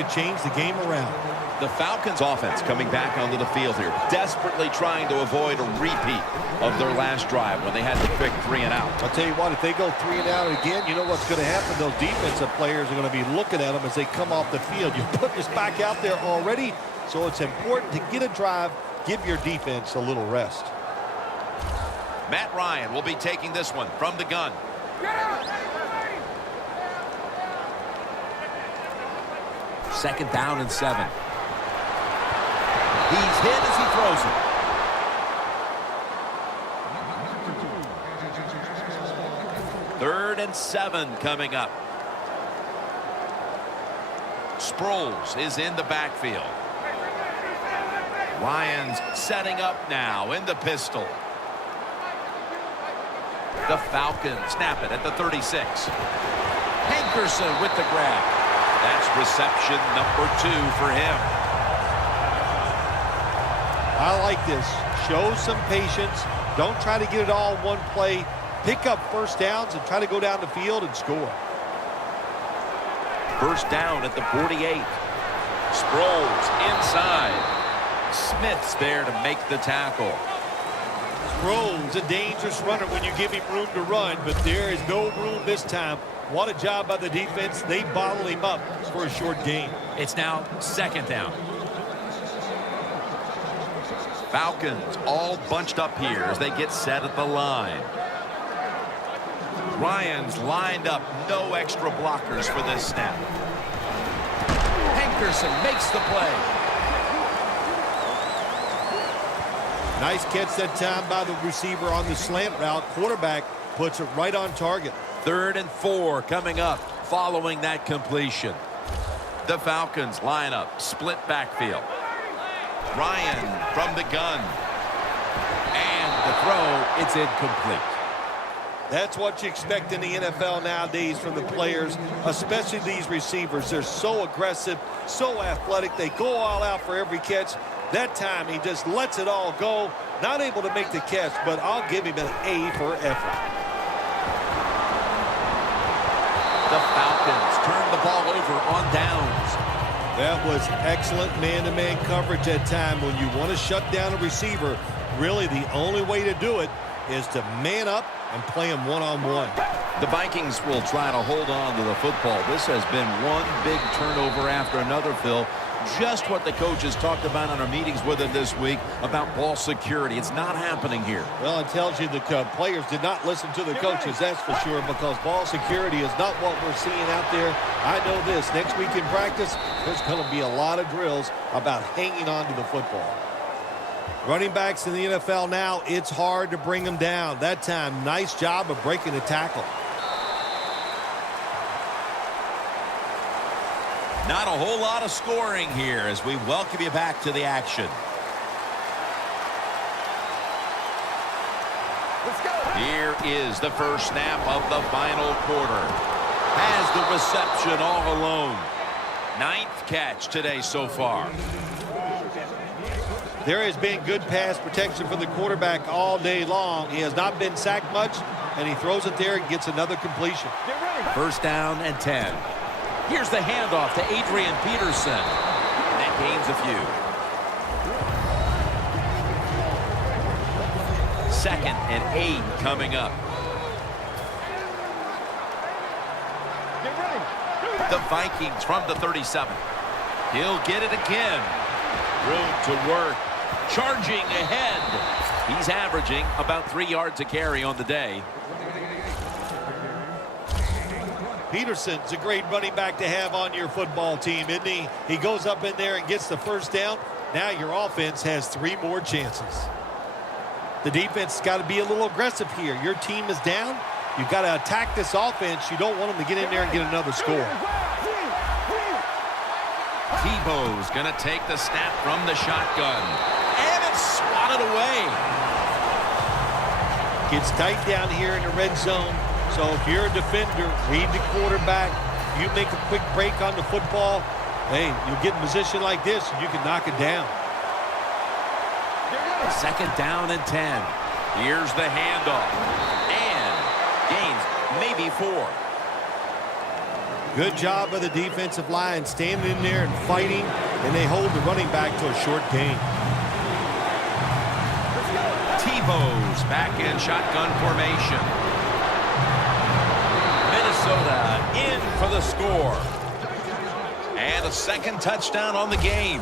could change the game around. The Falcons offense coming back onto the field here, desperately trying to avoid a repeat of their last drive when they had the quick 3 and out. I'll tell you what, if they go 3 and out again, you know what's going to happen? Those defensive players are going to be looking at them as they come off the field. You put this back out there already, so it's important to get a drive, give your defense a little rest. Matt Ryan will be taking this one from the gun. Second down and 7. He's hit as he throws it. 3rd and 7 coming up. Sproles is in the backfield. Ryan's setting up now in the pistol. The Falcons snap it at the 36. Hankerson with the grab. That's reception number 2 for him. I like this. Show some patience. Don't try to get it all in one play. Pick up first downs and try to go down the field and score. First down at the 48. Sproles inside. Smith's there to make the tackle. Sproles, a dangerous runner when you give him room to run, but there is no room this time. What a job by the defense. They bottle him up for a short gain. It's now 2nd down. Falcons all bunched up here as they get set at the line. Ryan's lined up. No extra blockers for this snap. Hankerson makes the play. Nice catch that time by the receiver on the slant route. Quarterback puts it right on target. 3rd and 4 coming up following that completion. The Falcons line up, split backfield. Ryan from the gun. And the throw, it's incomplete. That's what you expect in the NFL nowadays from the players, especially these receivers. They're so aggressive, so athletic. They go all out for every catch. That time he just lets it all go. Not able to make the catch, but I'll give him an A for effort. The Falcons turn the ball over on downs. That was excellent man-to-man coverage that time. When you want to shut down a receiver, really the only way to do it is to man up and play him one-on-one. The Vikings will try to hold on to the football. This has been one big turnover after another, Phil. Just what the coaches talked about in our meetings with him this week about ball security. It's not happening here. Well, it tells you the players did not listen to the coaches, that's for sure, because ball security is not what we're seeing out there. I know this. Next week in practice, there's going to be a lot of drills about hanging on to the football. Running backs in the NFL now, it's hard to bring them down. That time, nice job of breaking the tackle. Not a whole lot of scoring here as we welcome you back to the action. Let's go. Here is the first snap of the final quarter. Has the reception all alone. 9th catch today so far. There has been good pass protection for the quarterback all day long. He has not been sacked much, and he throws it there and gets another completion. First down and 10. Here's the handoff to Adrian Peterson. That gains a few. 2nd and 8 coming up. The Vikings from the 37. He'll get it again. Room to work. Charging ahead. He's averaging about 3 yards a carry on the day. Peterson's a great running back to have on your football team, isn't he? He goes up in there and gets the first down. Now your offense has 3 more chances. The defense has got to be a little aggressive here. Your team is down. You've got to attack this offense. You don't want them to get in there and get another score. Tebow's going to take the snap from the shotgun. And it's swatted away. Gets tight down here in the red zone. So if you're a defender, read the quarterback. You make a quick break on the football. Hey, you get in a position like this, and you can knock it down. 2nd down and 10. Here's the handoff. And gains maybe 4. Good job by the defensive line standing in there and fighting, and they hold the running back to a short gain. Tebow's back in shotgun formation. Minnesota in for the score. And a second touchdown on the game.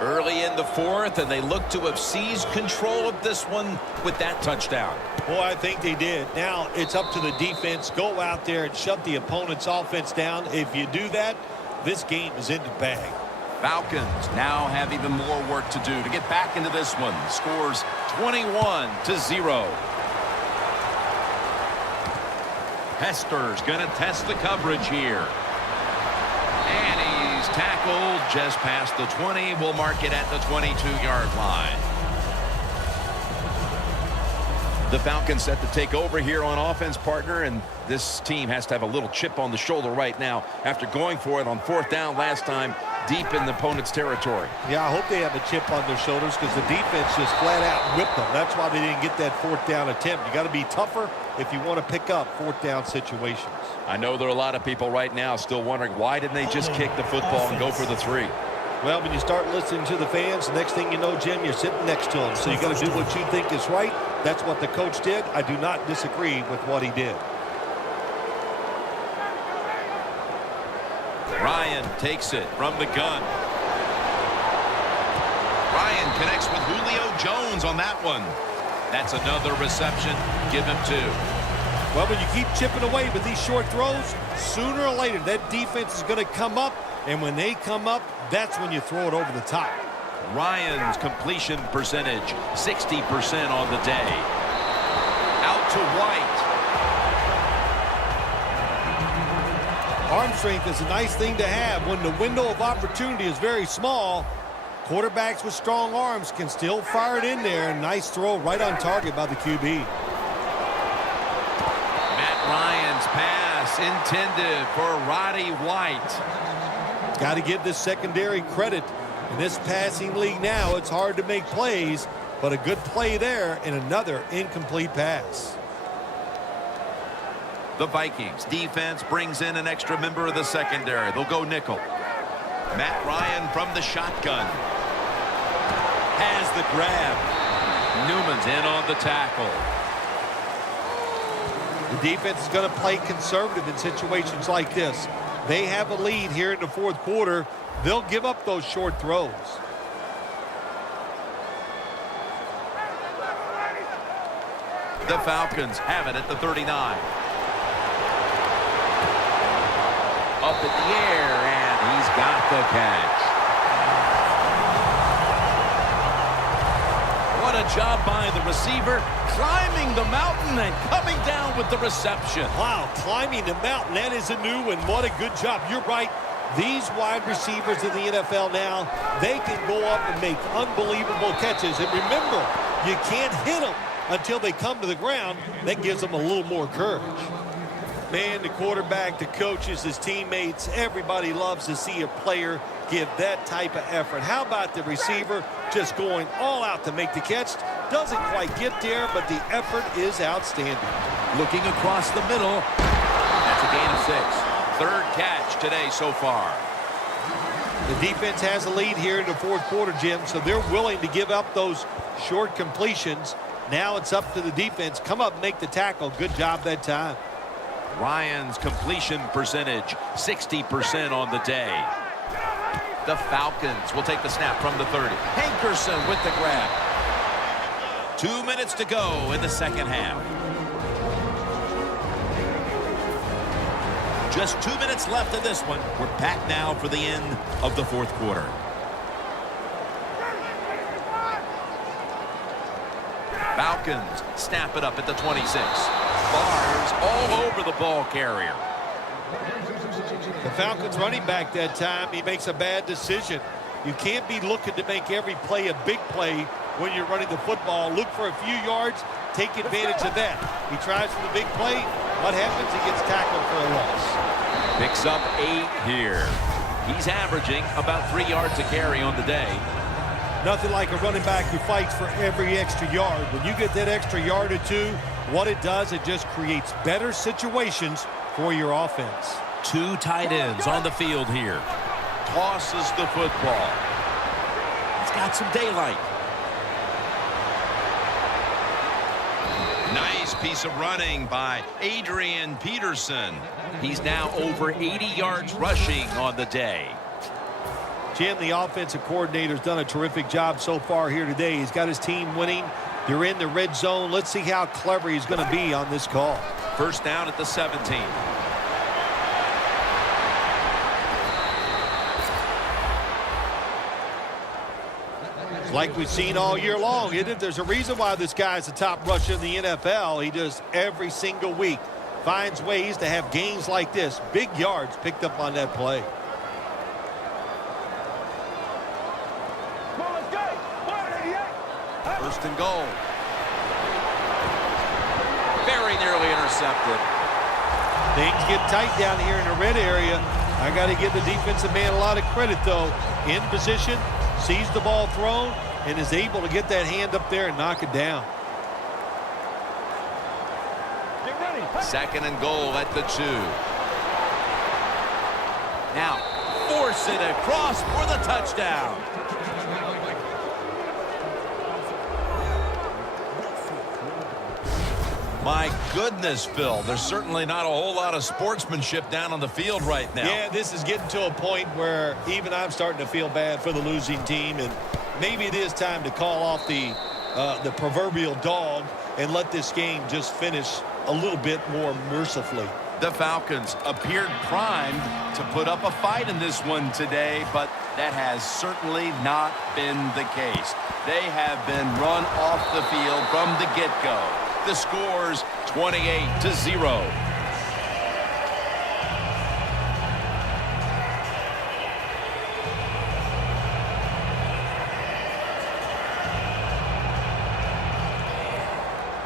Early in the fourth, and they look to have seized control of this one with that touchdown. Boy, I think they did. Now it's up to the defense. Go out there and shut the opponent's offense down. If you do that, this game is in the bag. Falcons now have even more work to do to get back into this one. The score's 21-0. Hester's going to test the coverage here. And he's tackled just past the 20. We'll mark it at the 22-yard line. The Falcons set to take over here on offense, partner, and this team has to have a little chip on the shoulder right now after going for it on fourth down last time deep in the opponent's territory. Yeah, I hope they have a chip on their shoulders because the defense just flat out whipped them. That's why they didn't get that fourth down attempt. You got to be tougher if you want to pick up fourth down situations. I know there are a lot of people right now still wondering why didn't they just kick the football and go for the 3? Well, when you start listening to the fans, the next thing you know, Jim, you're sitting next to them. So you got to do what you think is right. That's what the coach did. I do not disagree with what he did. Ryan takes it from the gun. Ryan connects with Julio Jones on that one. That's another reception. Give him 2. Well, when you keep chipping away with these short throws, sooner or later that defense is going to come up. And when they come up, that's when you throw it over the top. Ryan's completion percentage, 60% on the day. Out to White. Arm strength is a nice thing to have. When the window of opportunity is very small, quarterbacks with strong arms can still fire it in there. Nice throw right on target by the QB. Matt Ryan's pass intended for Roddy White. Got to give this secondary credit. In this passing league now, it's hard to make plays, but a good play there and another incomplete pass. The Vikings defense brings in an extra member of the secondary. They'll go nickel. Matt Ryan from the shotgun. Has the grab. Newman's in on the tackle. The defense is going to play conservative in situations like this. They have a lead here in the fourth quarter. They'll give up those short throws. The Falcons have it at the 39. Up in the air, and he's got the catch. What a job by the receiver, climbing the mountain and coming down with the reception. Wow, climbing the mountain, that is a new one. What a good job. You're right. These wide receivers in the NFL now, they can go up and make unbelievable catches. And remember, you can't hit them until they come to the ground. That gives them a little more courage. Man, the quarterback, the coaches, his teammates, everybody loves to see a player give that type of effort. How about the receiver just going all out to make the catch? Doesn't quite get there, but the effort is outstanding. Looking across the middle. That's a gain of 6. Third catch today so far. The defense has a lead here in the fourth quarter, Jim, so they're willing to give up those short completions. Now it's up to the defense. Come up and make the tackle. Good job that time. Ryan's completion percentage, 60% on the day. The Falcons will take the snap from the 30. Hankerson with the grab. 2 minutes to go in the second half. Just 2 minutes left in this one. We're back now for the end of the fourth quarter. Falcons snap it up at the 26. Bars all over the ball carrier. The Falcons running back that time, he makes a bad decision. You can't be looking to make every play a big play when you're running the football. Look for a few yards, take advantage of that. He tries for the big play. What happens? He gets tackled for a loss. Picks up 8 here. He's averaging about 3 yards a carry on the day. Nothing like a running back who fights for every extra yard. When you get that extra yard or two, What it does, it just creates better situations for your offense. 2 tight ends on the field here. Tosses the football. He's got some daylight. Nice piece of running by Adrian Peterson. He's now over 80 yards rushing on the day. Jim, the offensive coordinator's done a terrific job so far here today. He's got his team winning. They're in the red zone. Let's see how clever he's going to be on this call. First down at the 17. Like we've seen all year long, isn't it? There's a reason why this guy's the top rusher in the NFL. He does every single week. Finds ways to have gains like this. Big yards picked up on that play. First and goal. Very nearly intercepted. Things get tight down here in the red area. I got to give the defensive man a lot of credit, though. In position, sees the ball thrown, and is able to get that hand up there and knock it down. Second and goal at the 2. Now, force it across for the touchdown. My goodness, Phil, there's certainly not a whole lot of sportsmanship down on the field right now. Yeah, this is getting to a point where even I'm starting to feel bad for the losing team, and maybe it is time to call off the proverbial dog and let this game just finish a little bit more mercifully. The Falcons appeared primed to put up a fight in this one today, but that has certainly not been the case. They have been run off the field from the get-go. The score's 28-0.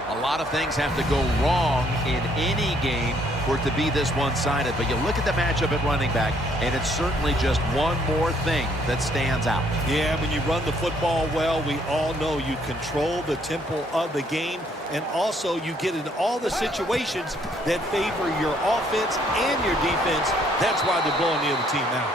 A lot of things have to go wrong in any game for it to be this one-sided. But you look at the matchup at running back, and it's certainly just one more thing that stands out. Yeah, when you run the football well, we all know you control the tempo of the game, and also you get in all the situations that favor your offense and your defense. That's why they're blowing the other team out.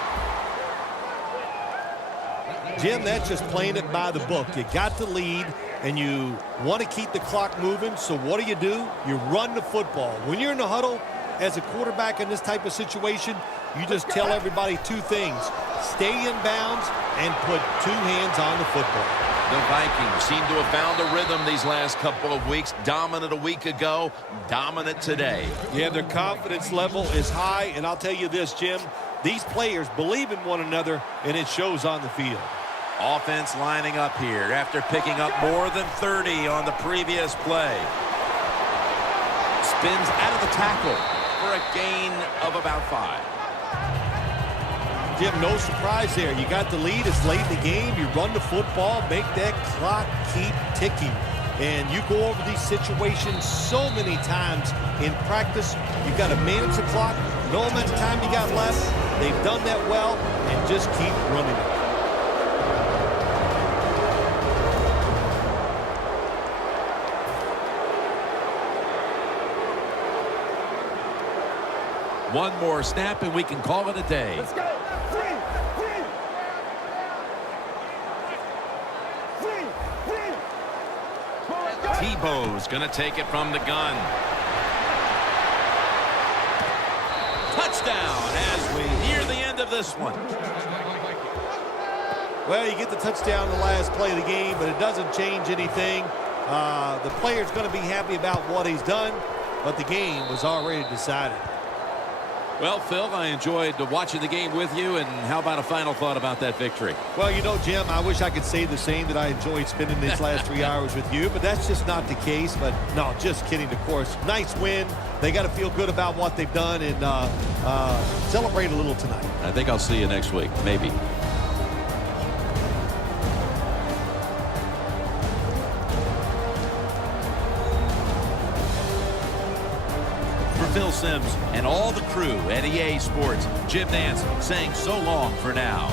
Jim, that's just playing it by the book. You got the lead, and you want to keep the clock moving, so what do? You run the football. When you're in the huddle, as a quarterback in this type of situation, you just tell everybody 2 things. Stay in bounds and put 2 hands on the football. The Vikings seem to have found a rhythm these last couple of weeks. Dominant a week ago, dominant today. Yeah, their confidence level is high, and I'll tell you this, Jim, these players believe in one another, and it shows on the field. Offense lining up here after picking up more than 30 on the previous play. Spins out of the tackle for a gain of about 5. Jim, no surprise there. You got the lead. It's late in the game. You run the football, make that clock keep ticking. And you go over these situations so many times in practice. You've got to manage the clock. No amount of time you got left. They've done that well, and just keep running it. One more snap, and we can call it a day. Let's go. Tebow's going to take it from the gun. Touchdown as we near the end of this one. Well, you get the touchdown in the last play of the game, but it doesn't change anything. The player's going to be happy about what he's done, but the game was already decided. Well, Phil, I enjoyed watching the game with you, and how about a final thought about that victory? Well, you know, Jim, I wish I could say the same, that I enjoyed spending these last 3 hours with you, but that's just not the case. But, no, just kidding, of course. Nice win. They got to feel good about what they've done and celebrate a little tonight. I think I'll see you next week, maybe. Phil Simms and all the crew at EA Sports, Jim Nance saying so long for now.